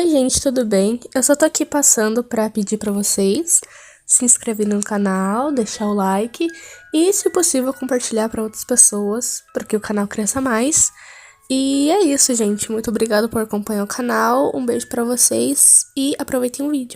Oi gente, tudo bem? Eu só tô aqui passando pra pedir pra vocês se inscreverem no canal, deixar o like e, se possível, compartilhar pra outras pessoas, para que o canal cresça mais. E é isso, gente. Muito obrigada por acompanhar o canal, um beijo pra vocês e aproveitem o vídeo.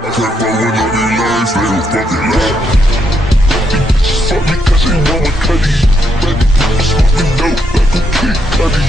I kept rolling up these lanes, they was fucking loud. Fuck me cause they know I'm cutty. Ready, smoking dope like a kid cutty.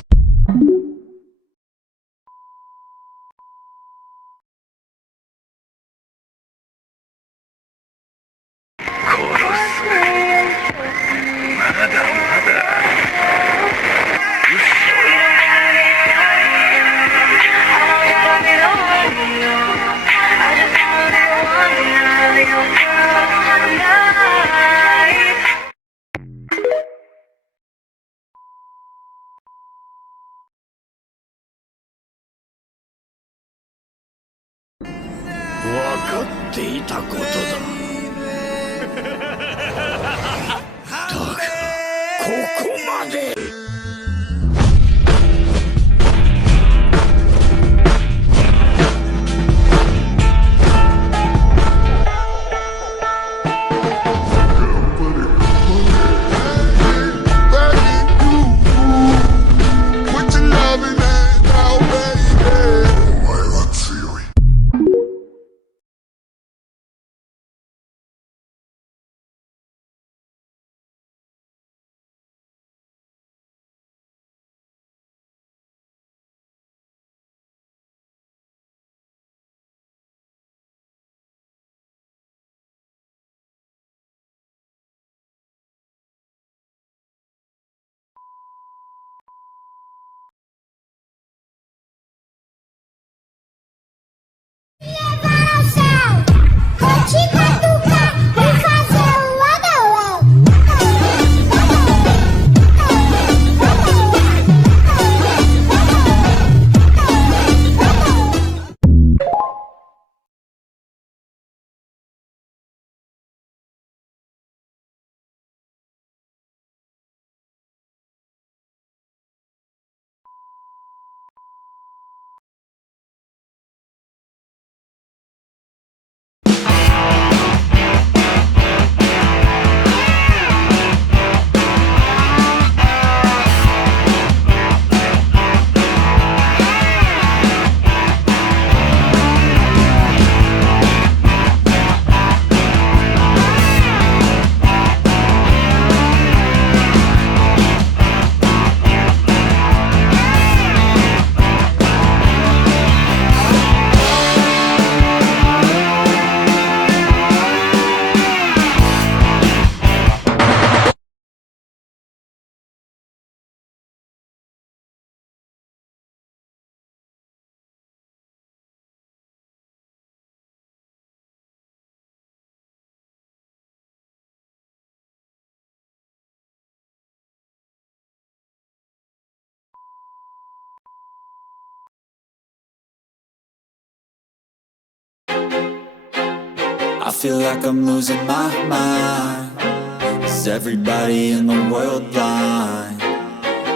I feel like I'm losing my mind. Is everybody in the world blind?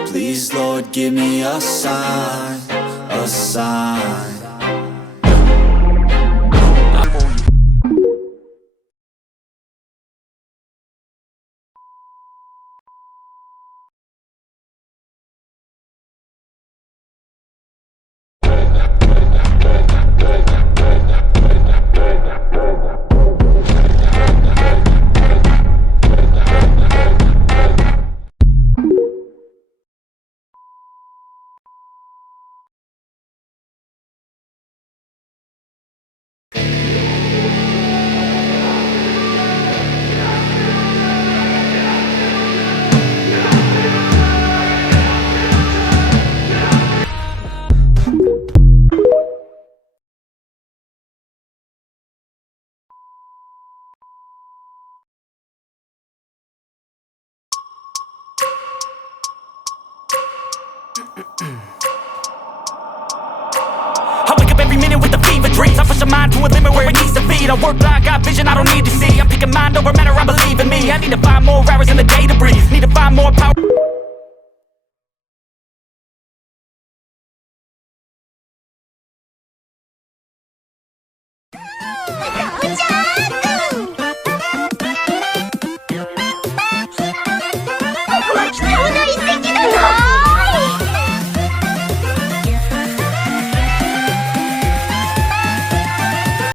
Please, Lord, give me a sign, a sign. I wake up every minute with the fever dreams. I push my mind to a limit where it needs to be. I work blind, got vision I don't need to see. I'm picking mind over matter, I believe in me. I need to find more hours in the day to breathe. Need to find more power. Gacha!